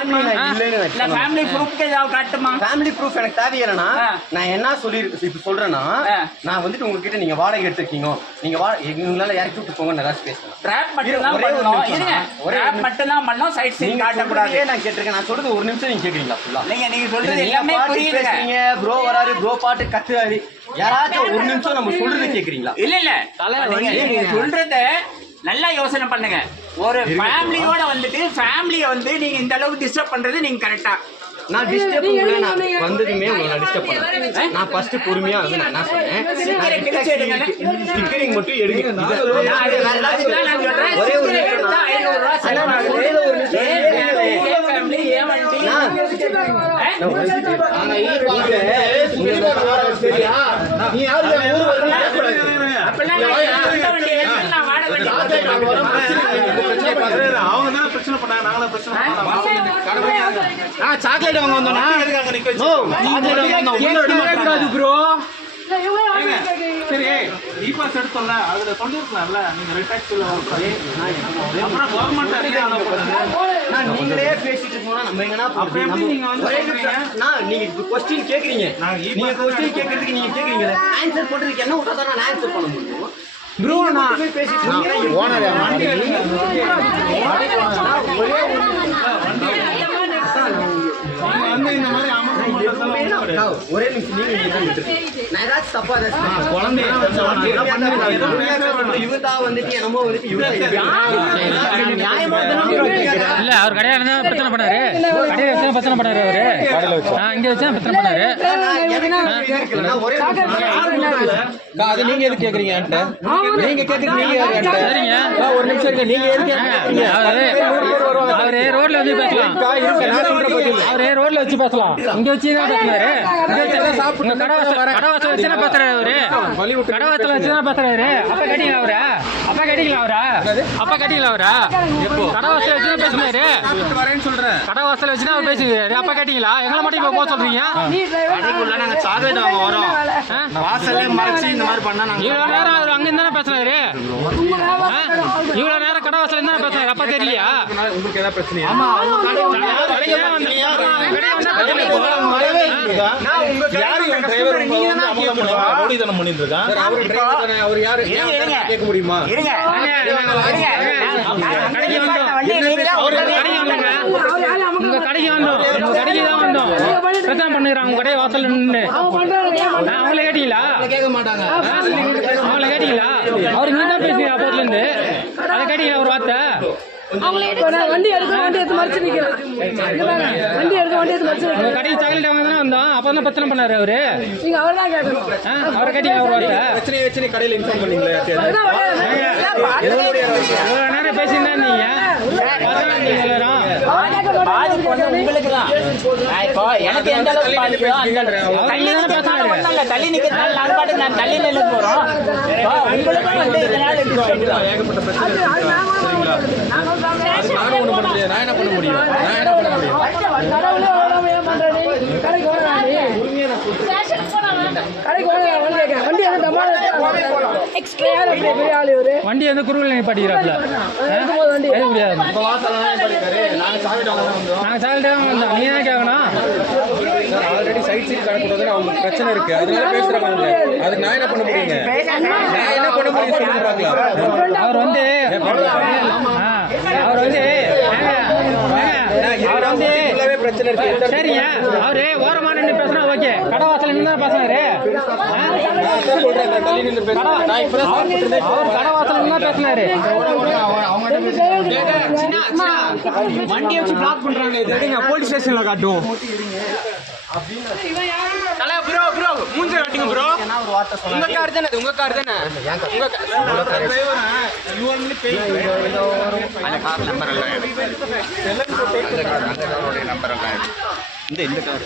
Family ப்ரூஃப்க்கு ஏதாவது காட்டுமா? Family proof எனக்கு தேவையில்லைனா. நான் என்ன சொல்லி இப்ப சொல்றேன்னா. நான் வந்துட்டு உங்ககிட்ட நீங்க வாடகை எடுத்திருக்கீங்க. நீங்க வா எங்களால இறக்கி விட்டு போங்க ஏதாச்சும் பேசலாம் ட்ராப் மட்டும் தான் இருங்க. ட்ராப். மட்டும் சைட் சீன் சொல்றதையே நான் கேட்டிருக்கேன். நான் சொல்றது ஒரு நிமிஷம் நீங்க கேக்குறீங்களா ஃபுல்லா இல்லைங்க நீங்க சொல்றது எல்லாமே புரியுதுங்க. ப்ரோ வராரு ப்ரோ பாட்டு கத்துறாரு. யாராச்சும் ஒரு நிமிஷம் நம்ம சொல்றது கேக்குறீங்களா இல்ல இல்ல. சொல்றத நல்லா யோசனை பண்ணுங்க ஒரு ஃபேமிலியோட வந்துட்டு ஃபேமிலிய வந்து நீங்க இந்த அளவுக்கு டிஸ்டர்ப் பண்றது நீங்க கரெக்டா நான் டிஸ்டர்ப் உங்களை நான் வந்ததுமே உங்களை நான் டிஸ்டர்ப் பண்ணேன் நான் ஃபர்ஸ்ட் பொறுமையா வந்து நான் என்ன சொன்னேன். ஸ்டிக்கரிங் மட்டும் எடுங்க. ஒரே ஒரு நிமிஷம் எடுத்தா நான் 500 ரூபாய் செலவாகுது. ஒரே ஒரு நிமிஷம். ஏன் family, ஏன் family, ஏன் வண்டி? நான் ஆ? நீ யாரு ஊர் அவங்க தானே பிரச்சனை பண்ணாங்க நாங்களும் பிரச்சனை பண்ணோம் ஆ சாக்லேட் வாங்க வந்தோம்னா சாக்லேட் ப்ரோ சரி இ பாஸ் எடுத்தோம்ல அதுல சொல்லிருக்கலாம்ல நீங்க அப்புறம் கவர்மெண்ட் allow பண்ணுது. நான் நீங்களே பேசிட்டு போனா நம்ம எங்கனா அப்ப எப்படி நீங்க வந்து நீங்க கொஸ்டின் கேக்குறீங்க நாங்க கொஸ்டின் கேக்குறதுக்கு நீங்க கேக்குறீங்களே ஆன்சர் பண்றதுக்கு என்ன விட்டா நான் ஆன்சர் பண்ண முடியும். ப்ரோ நான் ஓனர் ஒரே நிமிஷம். நான் ஏதாச்சும் தப்பா இவர் தான் வந்துட்டு என்னமோ வந்துட்டு இல்ல அவர் கடையில இருந்தா பிரச்சனை பண்ணாரு கடையில வச்சா பிரச்சனை பண்ணாரு அவரு ஆ, இங்க வச்சா பிரச்சனை பண்ணாரு ஒரே நிமிஷம். அது நீங்க எதுக்கு கேக்குறீங்க நீங்க கேக்குறீங்க ஒரு நிமிஷம் நீங்க என்கிட்ட கேக்குறீங்க? ரோட்ல வந்து பேசலாம். அவரு ரோட்ல வச்சு பேசலாம்? இங்க வச்சு தான் பேசினாரு. இங்க வச்சு தான் உங்க கடை வாசல் கடை வாசல் வச்சு தான் பேசுறாரு அவரு. கடை வாசல் வச்சு தான் பேசுறாரு. அப்ப கேட்டீங்களா அவரா. அப்ப கேட்டீங்களா அவரா? கடை வாசல் வச்சு பேசினாரு. கடை வாசல் வச்சு அவர் பேசுறாரு அப்ப கேட்டீங்களா? எங்களை மட்டும் இப்ப போக சொல்றீங்க? நாங்க சாக்லேட் வாங்க வரோம். ஆ? வாசல்லே மறைச்சு இந்த மாதிரி பண்ணா நாங்க இவ்வளவு நேரம் அவர் அங்க இருந்தானே பேசுறாரு ஆ? இவ்வளவு நேரம் கடை வாசல் இருந்தானே பேசுறாரு அப்ப தெரியலையா? உங்களுக்கு ஏதாவது பிரச்சனையா யாரு இவன் பண்ணிட்டு இருக்கான்? அவர் driver தானே, அவர் யாரு. கேட்க முடியுமா? இருங்க. கடைக்கு வந்தோம். உங்க கடைக்கு வந்தோம். உங்க கடைக்கு தான் வந்தோம். பிரச்சனை பண்ணுறாங்க உங்க கடை வாசல் நின்று அவங்கள கேட்டீங்களா? கேட்க மாட்டாங்க அவங்கள கேட்டீங்களா? அவர் நீ தான் பேசுறீங்க அப்போதுல இருந்து அதை கேட்டீங்களா ஒரு வார்த்தை? வண்டி எடுக்க வண்டி எடுத்து மறைச்சு நிக்கிறேன் வண்டி எடுக்க வண்டி எடுத்து மறைச்சு உங்க கடைக்கு சாக்லேட் வாங்க தானே வந்தோம். அப்போ தான் பிரச்சனை பண்ணாரு அவரு. நீங்க அவர் தான் கேட்கணும். அவரை வச்சு நீ கடையில இன்ஃபார்ம் பண்ணீங்களா? இவ்வளோ நேரம் பேசியிருந்தா நீங்க? பாதிப்பு உங்களுக்கு தான் நான் இப்போ எனக்கு எந்த அளவுக்கு பாதிப்போ அந்த அளவுக்கு. தள்ளி நிக்கிறதுனால நான் பாட்டுக்கு நான் தள்ளி நின்று போறோம். இப்போ உங்களுக்கும் வந்து இதனால ஏகப்பட்ட பிரச்சனை. சரிங்களா? பண்ண முடியாது நான் என்ன பண்ண முடியும் நான் என்ன பண்ண முடியும் வண்டி வந்து குறுவில் நிப்பாட்டிக்கிறாப்ல முடியாது சாப்பிட்டு வந்தோம் நாங்கள் வந்தோம். நீ தான் கேட்கணும் ஆல்ரெடி சைட் சீட் கடக்கூடாதுன்னு அவங்களுக்கு பிரச்சனை இருக்கு அதனால பேசுறாங்க அதுக்கு நான் என்ன பண்ண முடியுங்க நான் என்ன பண்ண முடியும் சொல்லுங்க பார்க்கலாம் அவர் வந்து அவர் வந்து அவர் வந்து ஃபுல்லாவே பிரச்சனை இருக்கு எந்த சரிங்க அவரு ஓரமா நின்று பேசுனா ஓகே கடை வாசல் நின்று தான் பேசுனாரு ஆ? இடத்துல சொல்றேன் நான் தள்ளி நின்று பேசுறேன் நான் இப்பதான் சாப்பிட்டு இருந்தேன் அவர் கடை வாசல் நின்று தான் பேசினாரு வண்டி வச்சு பிளாக் பண்றாங்க போலீஸ் ஸ்டேஷன்ல காட்டுவோம் தல ப்ரோ ப்ரோ மூஞ்ச காட்டுங்க ப்ரோ ஒரு வார்த்தை சொன்னா உங்க கார் தானே? இது உங்க கார் தானே உங்க இந்த இந்த கார்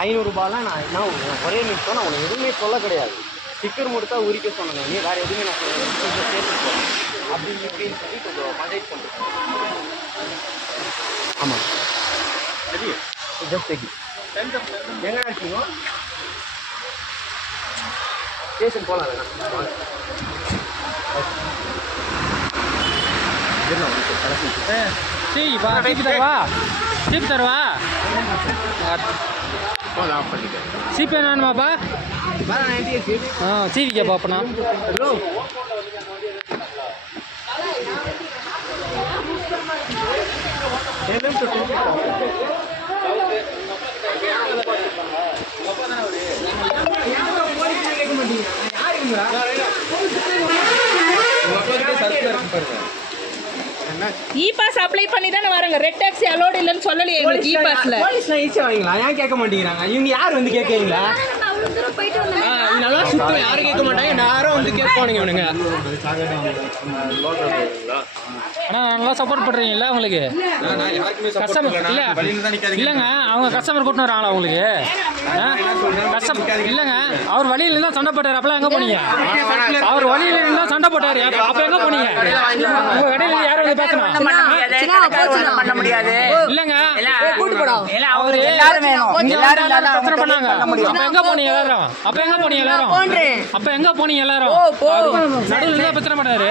ஐநூறுரூபாலாம் நான் என்ன உனக்கு ஒரே நிமிஷம் நான் உனக்கு எதுவுமே சொல்ல கிடையாது. ஸ்டிக்கர் மட்டும் தான் உரிக்க சொன்னேன் நீ வேறு எதுவுமே நான் சொல்ல கொஞ்சம் சேர்த்து போகிறேன் அப்படி இப்படின்னு சொல்லி கொஞ்சம் ஆமாம் சரி. எங்கே இருக்கீங்க ஸ்டேஷன் போகலாம் சீப்பா சீப்பு தருவா சீப்பு தருவா சீப்பு. என்ன வேணுமாப்பா ஆ சீவிக்கா பாப்பனா இ பாஸ் அப்ளை பண்ணி தானே வராங்க. ரெட் டாக்ஸி அலோடு இல்லைன்னு சொல்லலையே எங்களுக்கு இ பாஸ்ல. போலீஸ்லாம் ஈஸியாக ஏன் கேட்க மாட்டேங்கிறாங்க? இவங்க யார் வந்து கேட்குறீங்களா? நல்லா சுத்தம் யாரும் கேட்க மாட்டாங்க. நேரம் வந்து கேட்பானுங்க இவனுங்க. அண்ணா நல்லா சப்போர்ட் பண்ணுறீங்கல்ல support கஸ்டமர் பண்ணல. இல்ல. இல்லைங்க அவங்க கஸ்டமர் கூட்டின்னு வராங்களா உங்களுக்கு? கஸ்டமர் இல்லைங்க. அவர் வழியில இருந்தா சண்டை போட்டாரு. அப்பலாம் எங்க போனீங்க? அவர் வழியில இருந்தா சண்டை போட்டாரு. அப்ப அப்ப எங்க போனீங்க? உங்க கடையில யாரும் வந்து பேசணும் பண்ண முடியாது இல்லங்க. இல்ல அவரு எல்லாரும் வேணும் எல்லாரும் பிரச்சனை பண்ணாங்க. அப்ப எங்க போனீங்க எல்லாரும்? அப்ப எங்க போனீங்க எல்லாரும்? அப்ப எங்க போனீங்க எல்லாரும்? நடுவில் இருந்தா பிரச்சனை பண்ணாரு.